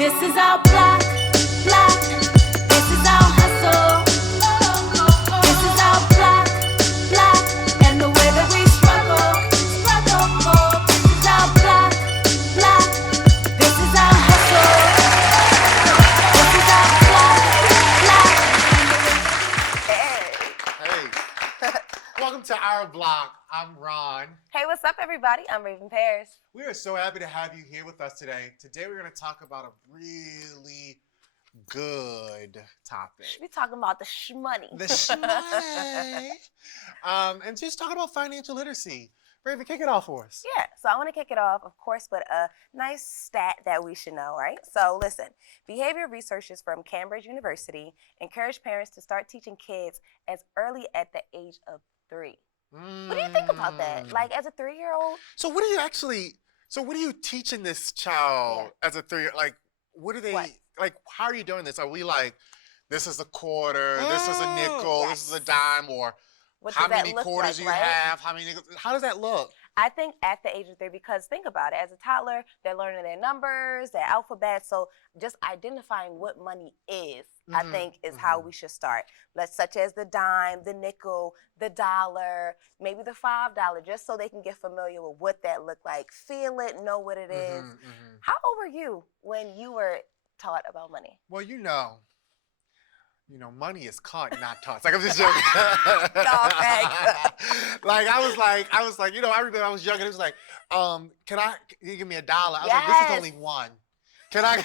This is our block, block. This is our hustle. This is our block, block. And the way that we struggle, struggle. This is our block, block. This is our hustle. This is our block, block. Hey, welcome to our block. I'm Ron. Hey, what's up, everybody? I'm Raven Paris. We are so happy to have you here with us today. Today we're going to talk about a really good topic. We talking about the shmoney. The shmoney. And just talking about financial literacy. Raven, kick it off for us. Yeah, so I want to kick it off, of course, with a nice stat that we should know, right? So listen, behavior researchers from Cambridge University encourage parents to start teaching kids as early at the age of 3. What do you think about that? Like, as a 3-year-old? So what are you teaching this child as a 3-year-old? Like, what are they, like, how are you doing this? Are we like, this is a quarter, this is a nickel, this is a dime, or What how does that many look quarters like, you right? have, how many nickels, how does that look? I think at the age of 3, because think about it, as a toddler, they're learning their numbers, their alphabet, so just identifying what money is, I think, is how we should start. Such as the dime, the nickel, the dollar, maybe the $5, just so they can get familiar with what that looked like, feel it, know what it is. How old were you when you were taught about money? Well, money is caught, not taught. It's like, I'm just joking. Like, I was like, I remember I was young and it was like, can you give me $1? I was like, this is only one. Can I?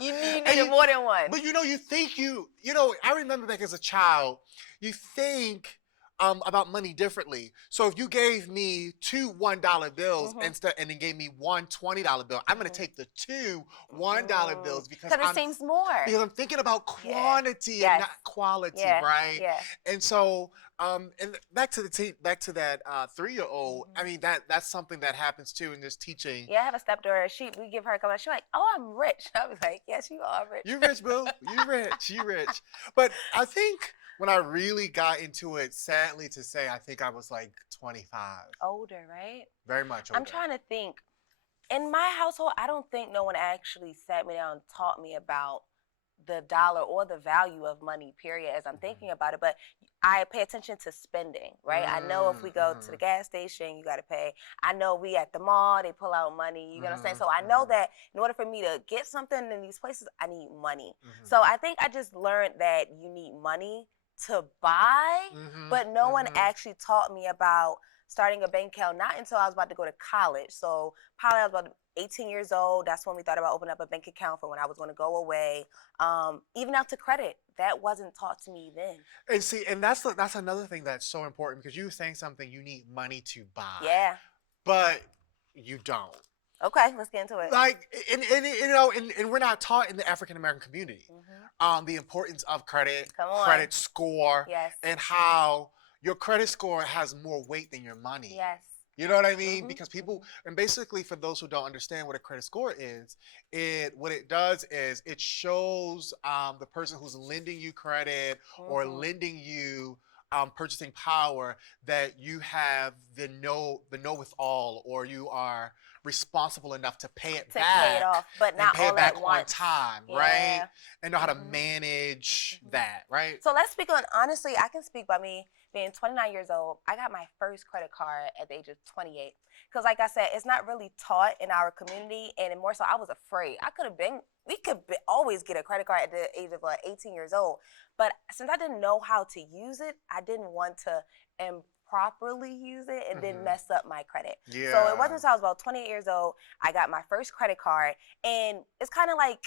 You needed more than one. But you think I remember back as a child, you think about money differently. So if you gave me 2 $1 bills and then gave me one $20 bill, I'm going to take the 2 $1 bills because it seems more. Because I'm thinking about quantity and not quality, right? Yeah. And so, and back to that 3-year-old. I mean, that's something that happens too in this teaching. Yeah, I have a stepdaughter. We give her a couple. She's like, "Oh, I'm rich." I was like, "Yes, you are rich." You rich, boo. You rich. You rich. But I think when I really got into it, sadly to say, I think I was like 25. Older, right? Very much older. I'm trying to think. In my household, I don't think no one actually sat me down and taught me about the dollar or the value of money, period, as I'm thinking about it. But I pay attention to spending, right? I know if we go to the gas station, you got to pay. I know we at the mall, they pull out money. You know what I'm saying? So I know that in order for me to get something in these places, I need money. So I think I just learned that you need money to buy, but no one actually taught me about starting a bank account, not until I was about to go to college. So probably I was about 18 years old. That's when we thought about opening up a bank account for when I was going to go away. Even out to credit, that wasn't taught to me then. And see, and that's another thing that's so important, because you were saying something, you need money to buy. Yeah. But you don't. Okay, let's get into it. Like, and we're not taught in the African American community the importance of credit, credit score, and how your credit score has more weight than your money. Yes. You know what I mean? Because people, and basically for those who don't understand what a credit score is, what it does is it shows the person who's lending you credit or lending you purchasing power that you have the know-with-all, or you are responsible enough to pay it back, pay it off, but not pay all it back at on once. time, right? And know how to manage that, right? So let's speak on, honestly, I can speak by me being 29 years old. I got my first credit card at the age of 28. Because like I said, it's not really taught in our community, and more so I was afraid. We could always get a credit card at the age of 18 years old. But since I didn't know how to use it, I didn't want to improperly use it and then mess up my credit. Yeah. So it wasn't until I was about 28 years old, I got my first credit card. And it's kind of like,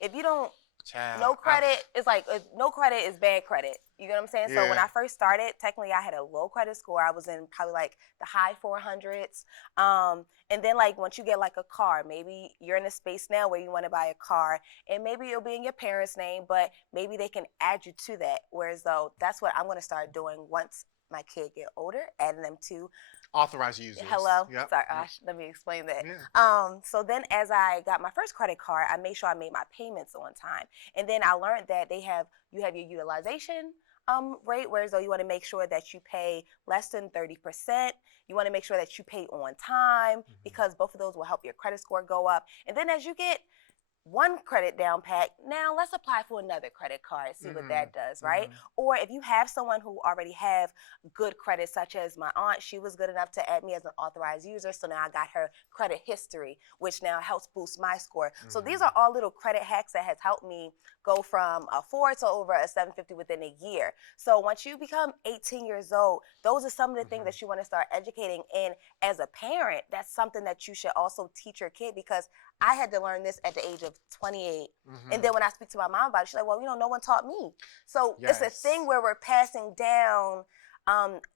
if you don't, no credit is bad credit. You know what I'm saying? Yeah. So when I first started, technically I had a low credit score. I was in probably like the high 400s. And then like once you get like a car, maybe you're in a space now where you want to buy a car, and maybe it'll be in your parents' name, but maybe they can add you to that. Whereas though, that's what I'm going to start doing once my kid get older, adding them to authorized users. Hello. Yep. Sorry, let me explain that. Yeah. So then as I got my first credit card, I made sure I made my payments on time. And then I learned that you have your utilization rate, whereas though you want to make sure that you pay less than 30%. You want to make sure that you pay on time, because both of those will help your credit score go up. And then as you get one credit down pat. Now let's apply for another credit card, see what that does, right? Or if you have someone who already have good credit, such as my aunt, she was good enough to add me as an authorized user, so now I got her credit history, which now helps boost my score. So these are all little credit hacks that has helped me go from a 4 to over a 750 within a year. So once you become 18 years old, those are some of the things that you want to start educating. And as a parent, that's something that you should also teach your kid, because I had to learn this at the age of 28. And then when I speak to my mom about it, she's like, well, no one taught me. So it's a thing where we're passing down,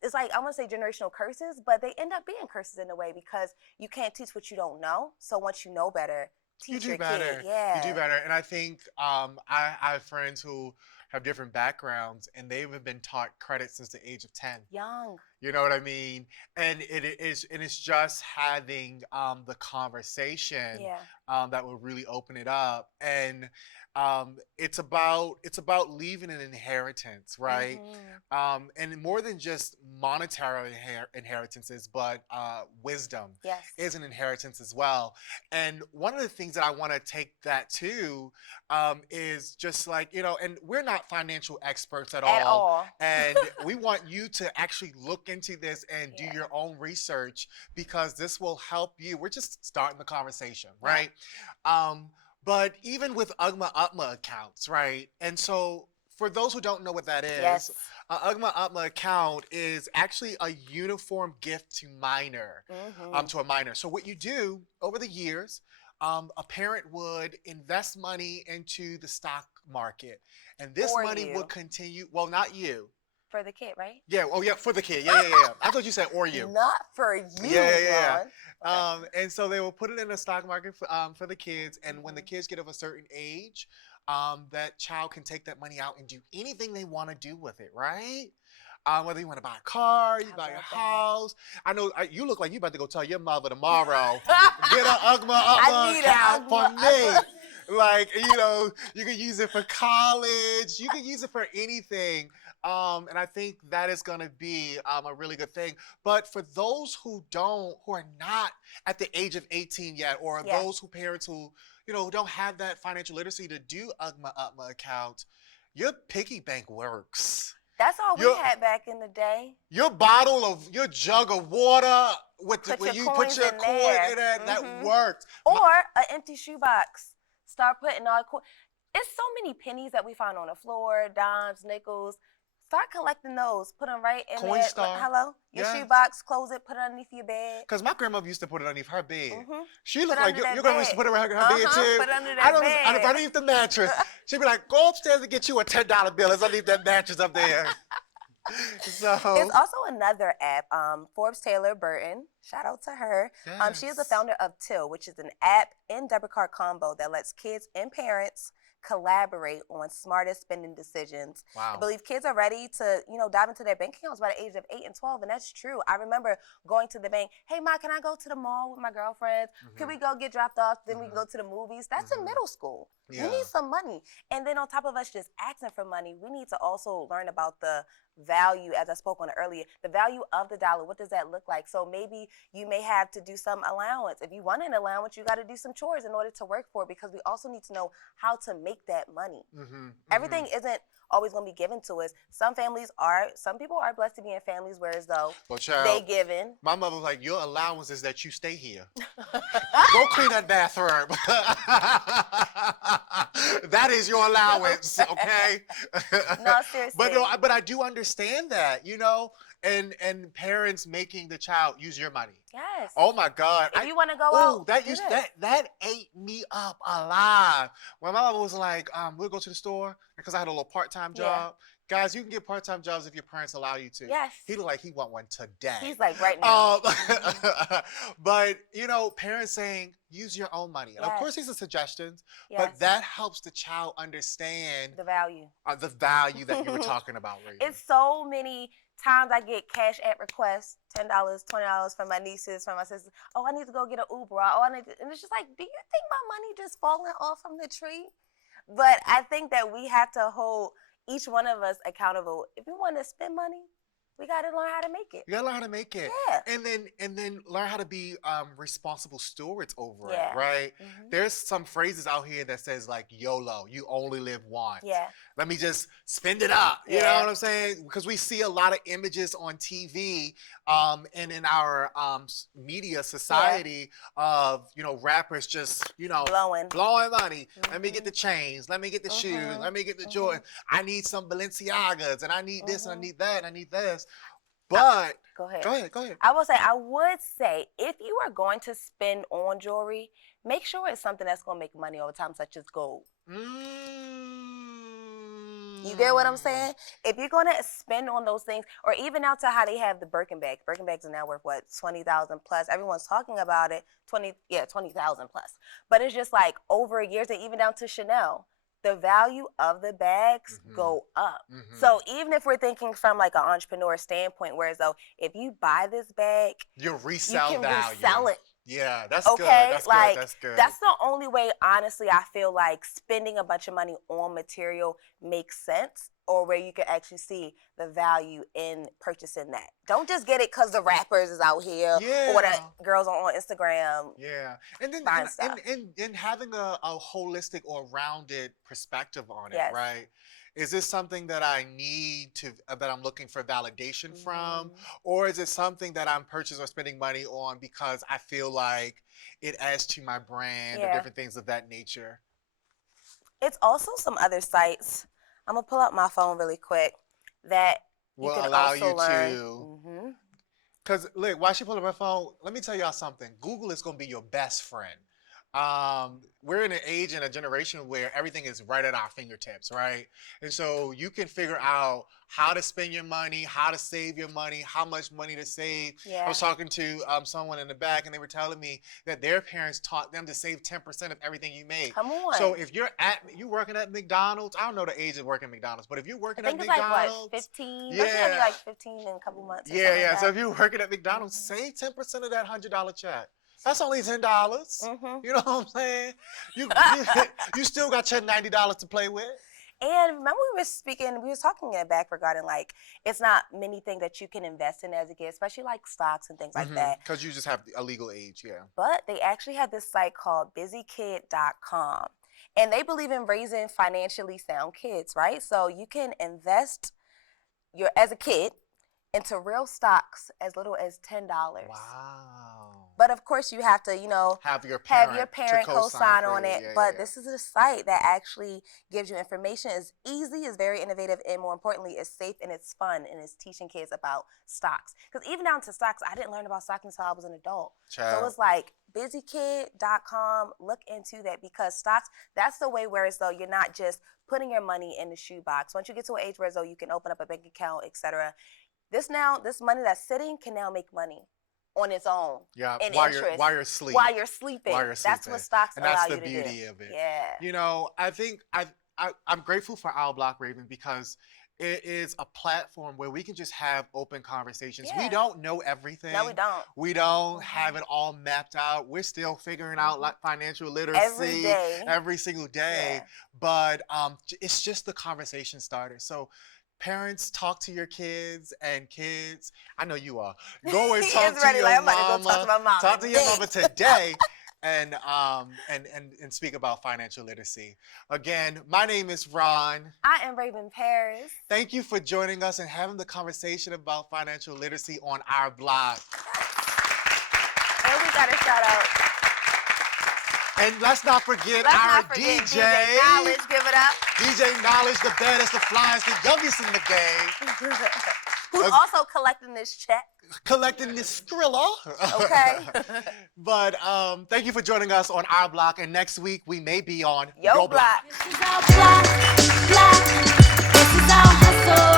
it's like, I want to say generational curses, but they end up being curses in a way, because you can't teach what you don't know. So once you know better, teach your kid. Yeah. You do better. And I think I have friends who have different backgrounds, and they've been taught credit since the age of 10. Young. You know what I mean? And it's just having the conversation that will really open it up. And it's about leaving an inheritance, right? And more than just monetary inheritances, but wisdom is an inheritance as well. And one of the things that I want to take that to is just like, and we're not financial experts at all. And we want you to actually look into this and do your own research, because this will help you. We're just starting the conversation, right? But even with UGMA accounts, right? And so for those who don't know what that is, an UGMA account is actually a uniform gift to a minor. So what you do over the years, a parent would invest money into the stock market, and this money would continue. Well, not you. For the kid, right? Yeah. Oh, yeah. For the kid. Yeah. I thought you said or you. Not for you. Yeah. And so they will put it in the stock market for the kids, and when the kids get of a certain age, that child can take that money out and do anything they want to do with it, right? Whether you want to buy a car, you buy a house. I know you look like you about to go tell your mother tomorrow, get an UGMA account for me. Like, you can use it for college. You can use it for anything. And I think that is going to be a really good thing. But for those who are not at the age of 18 yet, or those parents who, don't have that financial literacy to do UGMA accounts, your piggy bank works. That's all we had back in the day. Your jug of water when you put your coin in it, that works. Or an empty shoebox. Start putting all it's so many pennies that we find on the floor, dimes, nickels. Start collecting those. Put them right in there. Hello? Your shoebox, close it, put it underneath your bed. Because my grandmother used to put it underneath her bed. She looked like your grandma used to put it around her bed too. Put it under that bed. Underneath the mattress. She'd be like, go upstairs and get you a $10 bill. It's underneath that mattress up there. So there's also another app, Forbes Taylor Burton. Shout out to her. She is the founder of Till, which is an app and debit card combo that lets kids and parents collaborate on smarter spending decisions. Wow. I believe kids are ready to, dive into their bank accounts by the age of 8 and 12, and that's true. I remember going to the bank, hey, Ma, can I go to the mall with my girlfriends? Can we go get dropped off? Then we go to the movies. That's in middle school. We need some money. And then on top of us just asking for money, we need to also learn about the value, as I spoke on earlier, the value of the dollar. What does that look like? So maybe you may have to do some allowance. If you want an allowance, you got to do some chores in order to work for it, because we also need to know how to make that money. Everything isn't always going to be given to us. Some people are blessed to be in families where as though they given. My mother was like, your allowance is that you stay here. Go clean that bathroom. That is your allowance, okay? No, seriously. But I do understand that, and parents making the child use your money. Yes. Oh my God. If you want to go out, that ate me up alive. When my mother was like, we'll go to the store, because I had a little part-time job. Guys, you can get part-time jobs if your parents allow you to. Yes. He looked like he want one today. He's like right now. But, parents saying, use your own money. And of course, these are suggestions, but that helps the child understand the value. The value that you were talking about, Raven. It's so many times I get cash at request, $10, $20 from my nieces, from my sisters. Oh, I need to go get an Uber. And it's just like, do you think my money just falling off from the tree? But I think that we have to hold each one of us accountable. If we want to spend money, we got to learn how to make it. You gotta learn how to make it. Yeah. And then learn how to be responsible stewards over Yeah. it, right? Mhm. There's some phrases out here that says like YOLO, you only live once. Yeah. Let me just spend it up. You know Yeah. what I'm saying? Because we see a lot of images on TV and in our media society of, you know, rappers just, you know, Blowing. blowing money. Let me get Mhm. the chains. Let me get the shoes. Mhm. Let me get the Mhm. Jordan. I need some Balenciagas and I need this and I Mhm. need that and I need this. But Go ahead. go ahead, go ahead. I would say, if you are going to spend on jewelry, make sure it's something that's going to make money over time, such as gold. You get what I'm saying? If you're going to spend on those things, or even out to how they have the Birkin bags. Birkin bags are now worth, what, 20,000 plus? Everyone's talking about it. 20,000 plus. But it's just like over years, and even down to Chanel, the value of the bags Mhm. go up. Mhm. So even if we're thinking from like an entrepreneur standpoint, whereas though, if you buy this bag, Your you resale can value. resell it. Yeah, that's Okay, good. That's like good. That's good. that's the only way, honestly, I feel like spending a bunch of money on material makes sense, or where you can actually see the value in purchasing that. Don't just get it because the rappers is out here or the Yeah. girls are on Instagram. Yeah, and then Fine stuff. and having a holistic or rounded perspective on it, Yes. right? Is this something that I need to that I'm looking for validation from, Mhm. or is it something that I'm purchasing or spending money on because I feel like it adds to my brand or Yeah. different things of that nature? It's also some other sites. I'm gonna pull up my phone really quick that you Will can allow also you learn. to. Mhm. Because look, while she pulling up her phone, let me tell y'all something. Google is gonna be your best friend. We're in an age and a generation where everything is right at our fingertips, right? And so you can figure out how to spend your money, how to save your money, how much money to save. I Yeah. was talking to someone in the back, and they were telling me that their parents taught them to save 10% of everything you make. Come on. So if you working at McDonald's, I don't know the age of working at McDonald's, but if you're I working at think it's like what, McDonald's, 15? Don't you gotta be yeah. like 15 in a couple months? Or yeah, something yeah. like So that? if you're working at McDonald's, Mhm. save 10% of that $100 check. That's only $10. Mhm. You know what I'm saying? You you still got your $90 to play with. And remember, we were talking in the back regarding like it's not many things that you can invest in as a kid, especially like stocks and things like that. Because you just have a legal age, yeah. But they actually have this site called busykid.com. And they believe in raising financially sound kids, right? So you can invest as a kid into real stocks as little as $10. Wow. But of course, you have to, Have your have parent, your parent to co-sign for on you. it. Yeah, But yeah, this is a site that actually gives you information. It's easy, it's very innovative, and more importantly, it's safe and it's fun, and it's teaching kids about stocks. Because even down to stocks, I didn't learn about stocks until I was an adult. Child. So it's like busykid.com. Look into that, because stocks, that's the way where it's though you're not just putting your money in the shoebox. Once you get to an age where it's though you can open up a bank account, etc. This money that's sitting can now make money on its own. Yeah, and while interest you're asleep. while you're sleeping. While you're That's sleeping. what stocks And allow that's the you to beauty do. of it. Yeah. You know, I think I'm grateful for Our Block Raven because it is a platform where we can just have open conversations. Yeah. We don't know everything. No, we don't. We don't Mhm. have it all mapped out. We're still figuring out like financial literacy Every day. every single day. Yeah. But it's just the conversation starter. So parents, talk to your kids, and kids, I know you are. Go and He talk is to ready, your like, I'm about mama. to go talk to my mom Talk to your today. mama today. And speak about financial literacy. Again, my name is Ron. I am Raven Paris. Thank you for joining us and having the conversation about financial literacy on Our Block. And we got to shout out. And let's not forget Let's our not forget DJ. DJ Knowledge. Give it up. DJ Knowledge, the baddest, the flyest, the youngest in the game. Who's also collecting this check. Collecting this Skrilla. Okay. But thank you for joining us on Our Block. And next week, we may be on Yo Block. This is our block, block. This is our hustle.